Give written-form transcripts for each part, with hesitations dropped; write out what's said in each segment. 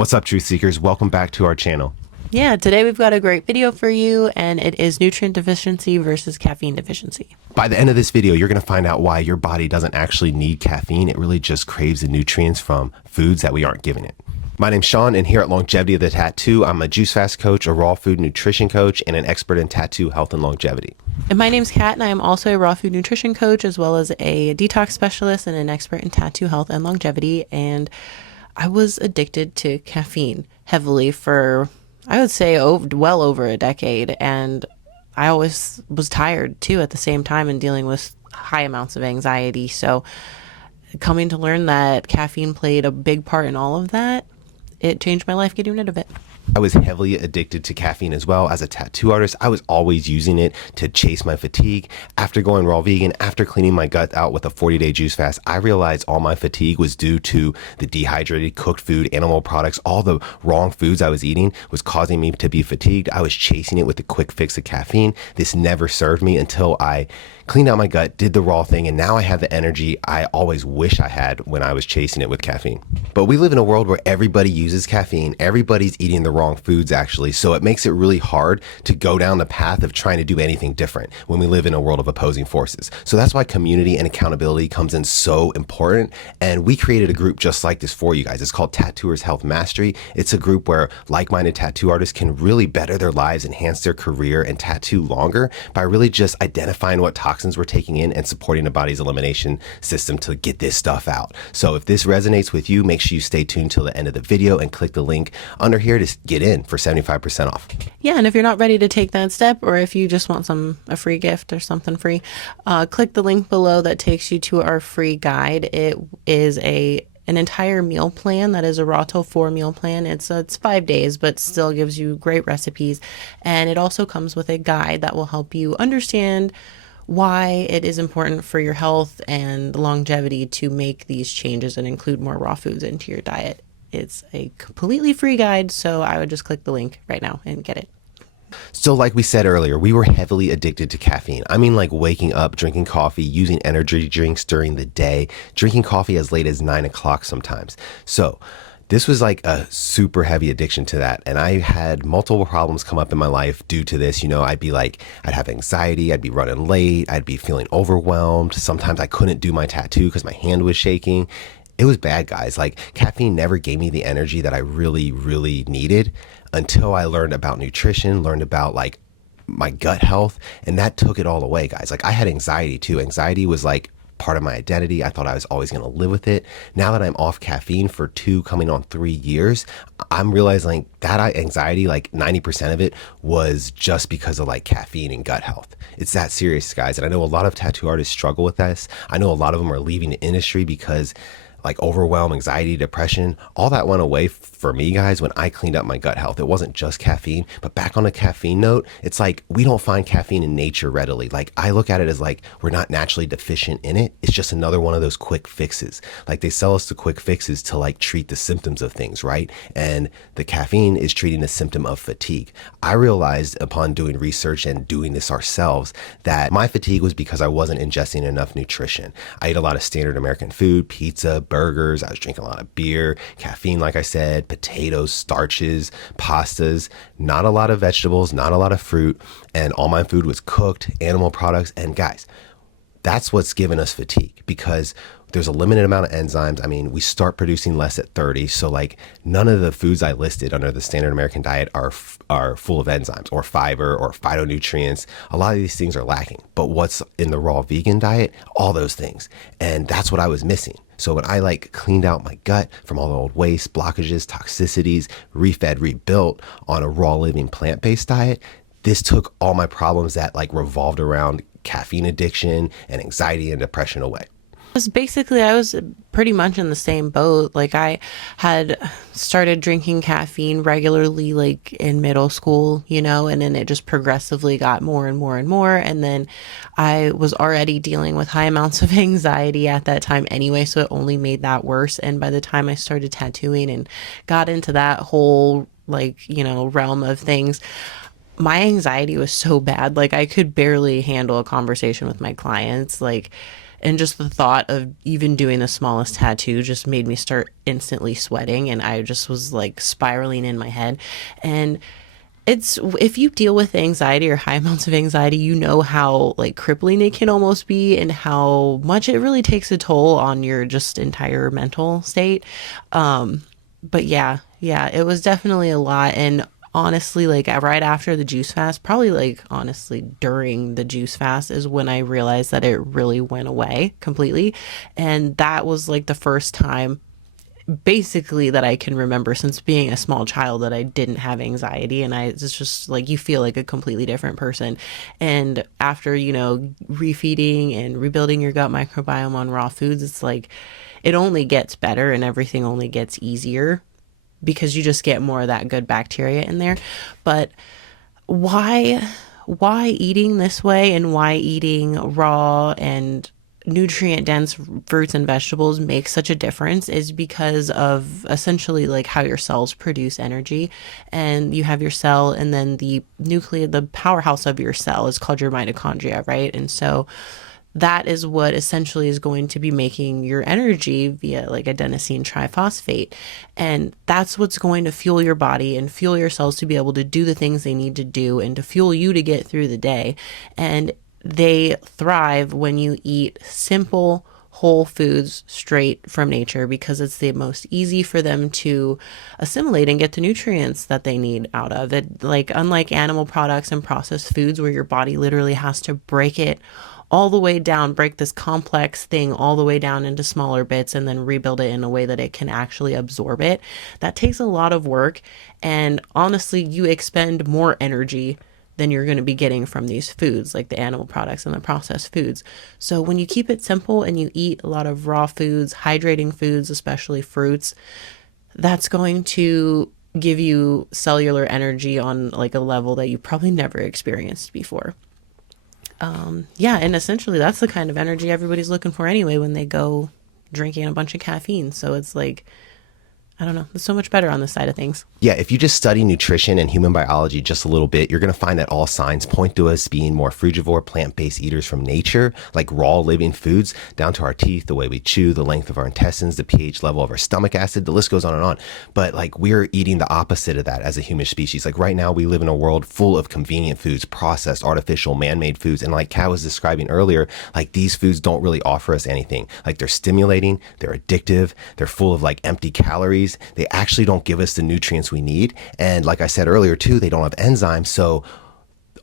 What's up, truth seekers? Welcome back to our channel. Yeah, today we've got a great video for you, and it is nutrient deficiency versus caffeine deficiency. By the end of this video, you're going to find out why your body doesn't actually need caffeine. It really just craves the nutrients from foods that we aren't giving it. My name's Sean, and here at Longevity of the Tattoo, I'm a juice fast coach, a raw food nutrition coach, and an expert in tattoo health and longevity. And my name's Kat, and I am also a raw food nutrition coach, as well as a detox specialist and an expert in tattoo health and longevity. And I was addicted to caffeine heavily for, I would say, well over a decade. And I always was tired too at the same time and dealing with high amounts of anxiety. So coming to learn that caffeine played a big part in all of that, it changed my life getting rid of it. I was heavily addicted to caffeine as well. As a tattoo artist, I was always using it to chase my fatigue. After going raw vegan, after cleaning my gut out with a 40-day juice fast, I realized all my fatigue was due to the dehydrated, cooked food, animal products, all the wrong foods I was eating was causing me to be fatigued. I was chasing it with the quick fix of caffeine. This never served me until I cleaned out my gut, did the raw thing, and now I have the energy I always wish I had when I was chasing it with caffeine. But we live in a world where everybody uses caffeine. Everybody's eating the wrong foods, actually. So it makes it really hard to go down the path of trying to do anything different when we live in a world of opposing forces. So that's why community and accountability comes in so important. And we created a group just like this for you guys. It's called Tattooers Health Mastery. It's a group where like-minded tattoo artists can really better their lives, enhance their career, and tattoo longer by really just identifying what toxins we're taking in and supporting the body's elimination system to get this stuff out. So if this resonates with you, make sure you stay tuned till the end of the video and click the link under here to get in for 75% off. Yeah, and if you're not ready to take that step, or if you just want a free gift or something free, click the link below that takes you to our free guide. It is an entire meal plan that is a raw till 4 meal plan. It's 5 days, but still gives you great recipes. And it also comes with a guide that will help you understand why it is important for your health and longevity to make these changes and include more raw foods into your diet. It's a completely free guide, so I would just click the link right now and get it. So like we said earlier, we were heavily addicted to caffeine. I mean, like waking up, drinking coffee, using energy drinks during the day, drinking coffee as late as 9 o'clock sometimes. So this was like a super heavy addiction to that. And I had multiple problems come up in my life due to this. You know, I'd have anxiety, I'd be running late, I'd be feeling overwhelmed. Sometimes I couldn't do my tattoo because my hand was shaking. It was bad, guys. Like, caffeine never gave me the energy that I really, really needed until I learned about nutrition, learned about like my gut health, and that took it all away, guys. Like, I had anxiety too. Anxiety was like part of my identity. I thought I was always going to live with it. Now that I'm off caffeine for 2 coming on 3 years, I'm realizing that anxiety, like 90% of it was just because of like caffeine and gut health. It's that serious, guys. And I know a lot of tattoo artists struggle with this. I know a lot of them are leaving the industry because like overwhelm, anxiety, depression, all that went away for me, guys, when I cleaned up my gut health. It wasn't just caffeine, but back on a caffeine note, it's like we don't find caffeine in nature readily. Like, I look at it as like we're not naturally deficient in it. It's just another one of those quick fixes. Like, they sell us the quick fixes to like treat the symptoms of things, right? And the caffeine is treating the symptom of fatigue. I realized upon doing research and doing this ourselves that my fatigue was because I wasn't ingesting enough nutrition. I ate a lot of standard American food, pizza, burgers. I was drinking a lot of beer, caffeine, like I said, potatoes, starches, pastas, not a lot of vegetables, not a lot of fruit, and all my food was cooked, animal products. And guys, that's what's given us fatigue, because there's a limited amount of enzymes. I mean, we start producing less at 30. So like none of the foods I listed under the standard American diet are full of enzymes or fiber or phytonutrients. A lot of these things are lacking, but what's in the raw vegan diet, all those things. And that's what I was missing. So when I like cleaned out my gut from all the old waste, blockages, toxicities, refed, rebuilt on a raw living plant-based diet, this took all my problems that like revolved around caffeine addiction and anxiety and depression away. I was pretty much in the same boat. Like, I had started drinking caffeine regularly, like in middle school, and then it just progressively got more and more and more. And then I was already dealing with high amounts of anxiety at that time anyway, so it only made that worse. And by the time I started tattooing and got into that whole realm of things, my anxiety was so bad. Like, I could barely handle a conversation with my clients. Like, And just the thought of even doing the smallest tattoo just made me start instantly sweating, and I just was like spiraling in my head. And it's, if you deal with anxiety or high amounts of anxiety, you know how like crippling it can almost be, and how much it really takes a toll on your just entire mental state. But yeah, it was definitely a lot. And honestly, like right after the juice fast, probably like honestly during the juice fast, is when I realized that it really went away completely. And that was like the first time basically that I can remember since being a small child that I didn't have anxiety. And it's just like you feel like a completely different person. And after, refeeding and rebuilding your gut microbiome on raw foods, it's like it only gets better and everything only gets easier because you just get more of that good bacteria in there. But why eating this way, and why eating raw and nutrient dense fruits and vegetables makes such a difference is because of essentially like how your cells produce energy. And you have your cell, and then the the powerhouse of your cell is called your mitochondria, right? And so that is what essentially is going to be making your energy via like adenosine triphosphate. And that's what's going to fuel your body and fuel your cells to be able to do the things they need to do and to fuel you to get through the day. And they thrive when you eat simple, whole foods straight from nature, because it's the most easy for them to assimilate and get the nutrients that they need out of it. Like, unlike animal products and processed foods where your body literally has to break it all the way down, break this complex thing all the way down into smaller bits and then rebuild it in a way that it can actually absorb it. That takes a lot of work. And honestly, you expend more energy than you're going to be getting from these foods, like the animal products and the processed foods. So when you keep it simple and you eat a lot of raw foods, hydrating foods, especially fruits, that's going to give you cellular energy on like a level that you probably never experienced before. Yeah, and essentially that's the kind of energy everybody's looking for anyway when they go drinking a bunch of caffeine. So it's like, I don't know, it's so much better on this side of things. Yeah, if you just study nutrition and human biology just a little bit, you're going to find that all signs point to us being more frugivore, plant-based eaters from nature, like raw living foods, down to our teeth, the way we chew, the length of our intestines, the pH level of our stomach acid, the list goes on and on. But like we're eating the opposite of that as a human species. Like right now we live in a world full of convenient foods, processed, artificial, man-made foods. And like Kat was describing earlier, like these foods don't really offer us anything. Like they're stimulating, they're addictive, they're full of like empty calories. They actually don't give us the nutrients we need. And like I said earlier too, they don't have enzymes. So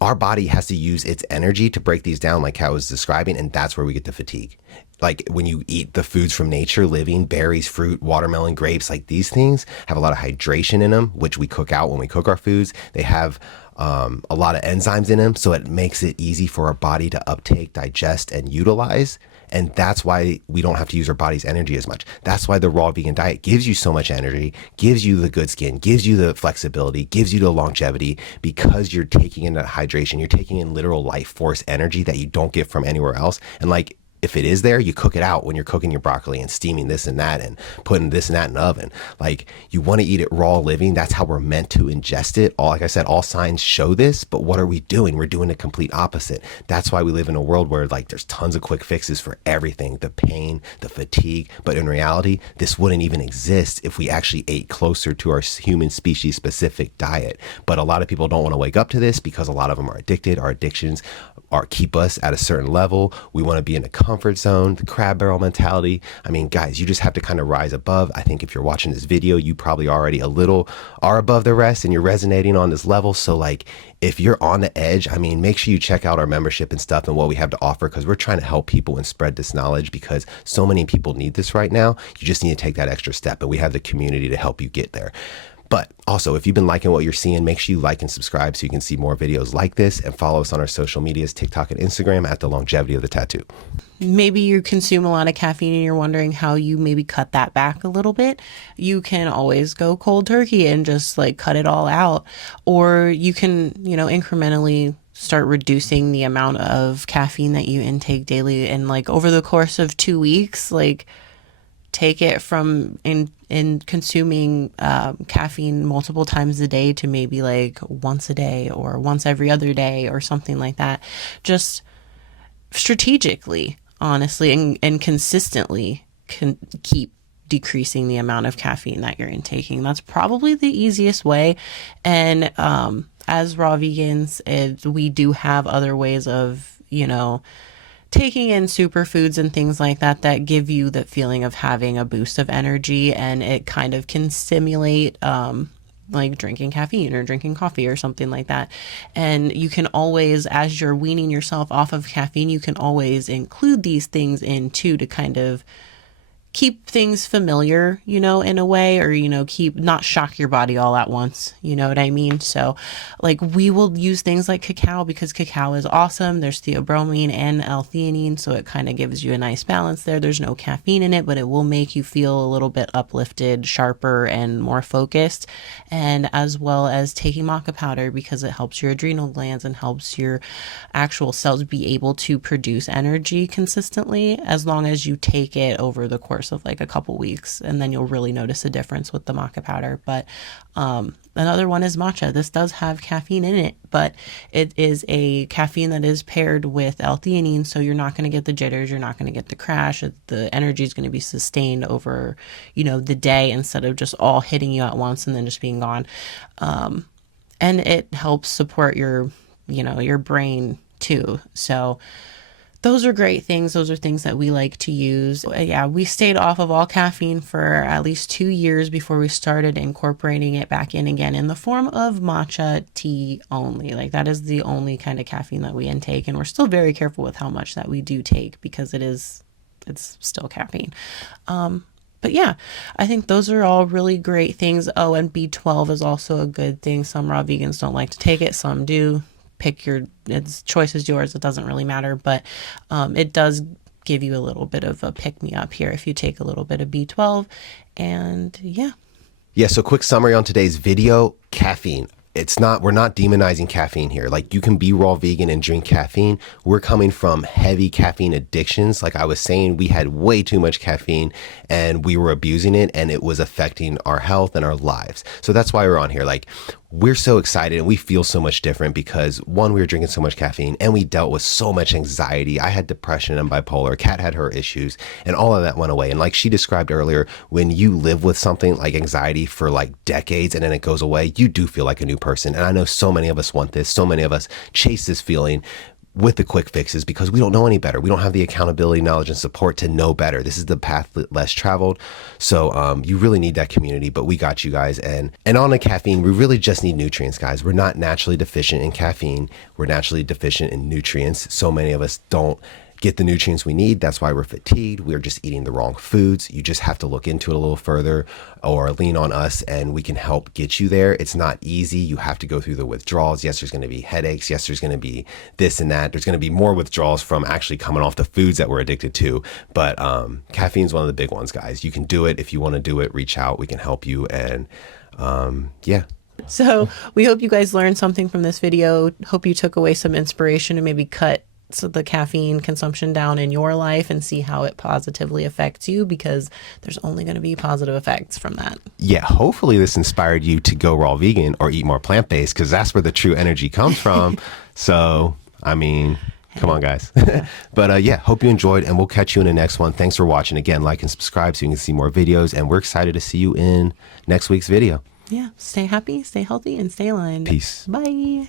our body has to use its energy to break these down, like Kat was describing. And that's where we get the fatigue. Like when you eat the foods from nature, living, berries, fruit, watermelon, grapes, like these things have a lot of hydration in them, which we cook out when we cook our foods. They have a lot of enzymes in them. So it makes it easy for our body to uptake, digest, and utilize. And that's why we don't have to use our body's energy as much. That's why the raw vegan diet gives you so much energy, gives you the good skin, gives you the flexibility, gives you the longevity, because you're taking in that hydration. You're taking in literal life force energy that you don't get from anywhere else. And like, if it is there, you cook it out when you're cooking your broccoli and steaming this and that and putting this and that in the oven. Like you want to eat it raw living. That's how we're meant to ingest it. All, like I said, all signs show this, but what are we doing? We're doing the complete opposite. That's why we live in a world where like there's tons of quick fixes for everything, the pain, the fatigue. But in reality, this wouldn't even exist if we actually ate closer to our human species specific diet. But a lot of people don't want to wake up to this because a lot of them are addicted. Our addictions keep us at a certain level. We want to be in a comfort zone, the crab barrel mentality. I mean, guys, you just have to kind of rise above. I think if you're watching this video, you probably already a little are above the rest and you're resonating on this level. So like if you're on the edge, I mean, make sure you check out our membership and stuff and what we have to offer, because we're trying to help people and spread this knowledge because so many people need this right now. You just need to take that extra step, and we have the community to help you get there. But also, if you've been liking what you're seeing, make sure you like and subscribe so you can see more videos like this, and follow us on our social medias, TikTok and Instagram at The Longevity of the Tattoo. Maybe you consume a lot of caffeine and you're wondering how you maybe cut that back a little bit. You can always go cold turkey and just like cut it all out. Or you can, incrementally start reducing the amount of caffeine that you intake daily. And like over the course of 2 weeks, like take it from in consuming caffeine multiple times a day to maybe like once a day or once every other day or something like that. Just strategically. honestly, and consistently keep decreasing the amount of caffeine that you're intaking. That's probably the easiest way. And as raw vegans, we do have other ways of, taking in superfoods and things like that that give you the feeling of having a boost of energy, and it kind of can stimulate like drinking caffeine or drinking coffee or something like that. And you can always, as you're weaning yourself off of caffeine, you can always include these things in too, to kind of keep things familiar, in a way, or, keep not shock your body all at once. You know what I mean? So like we will use things like cacao because cacao is awesome. There's theobromine and L-theanine. So it kind of gives you a nice balance there. There's no caffeine in it, but it will make you feel a little bit uplifted, sharper, and more focused. And as well as taking maca powder because it helps your adrenal glands and helps your actual cells be able to produce energy consistently, as long as you take it over the course of like a couple weeks, and then you'll really notice a difference with the maca powder. But another one is matcha. This does have caffeine in it, but it is a caffeine that is paired with L-theanine, so you're not going to get the jitters, you're not going to get the crash. The energy is going to be sustained over, the day, instead of just all hitting you at once and then just being gone. And it helps support your brain too. So those are great things. Those are things that we like to use. Yeah, we stayed off of all caffeine for at least 2 years before we started incorporating it back in again in the form of matcha tea only. Like that is the only kind of caffeine that we intake, and we're still very careful with how much that we do take because it's still caffeine. But yeah, I think those are all really great things. Oh, and B12 is also a good thing. Some raw vegans don't like to take it, some do. Its choice is yours. It doesn't really matter, but it does give you a little bit of a pick me up here if you take a little bit of B12. And yeah. So quick summary on today's video: caffeine. We're not demonizing caffeine here. Like, you can be raw vegan and drink caffeine. We're coming from heavy caffeine addictions. Like I was saying, we had way too much caffeine and we were abusing it, and it was affecting our health and our lives. So that's why we're on here. Like, we're so excited and we feel so much different because, one, we were drinking so much caffeine and we dealt with so much anxiety. I had depression and bipolar. Kat had her issues, and all of that went away. And like she described earlier, when you live with something like anxiety for like decades and then it goes away, you do feel like a new person. And I know so many of us want this. So many of us chase this feeling with the quick fixes because we don't know any better. We don't have the accountability, knowledge, and support to know better. This is the path less traveled. So you really need that community, but we got you guys. And on the caffeine, we really just need nutrients, guys. We're not naturally deficient in caffeine. We're naturally deficient in nutrients. So many of us don't get the nutrients we need. That's why we're fatigued. We're just eating the wrong foods. You just have to look into it a little further or lean on us and we can help get you there. It's not easy. You have to go through the withdrawals. Yes, there's going to be headaches. Yes, there's going to be this and that. There's going to be more withdrawals from actually coming off the foods that we're addicted to. But caffeine is one of the big ones, guys. You can do it. If you want to do it, reach out. We can help you. And yeah. So we hope you guys learned something from this video. Hope you took away some inspiration and maybe cut the caffeine consumption down in your life and see how it positively affects you, because there's only going to be positive effects from that. Yeah, hopefully this inspired you to go raw vegan or eat more plant-based, because that's where the true energy comes from. So, I mean, come on, guys. But yeah, hope you enjoyed, and we'll catch you in the next one. Thanks for watching. Again, like and subscribe so you can see more videos, and we're excited to see you in next week's video. Yeah, stay happy, stay healthy, and stay aligned. Peace. Bye.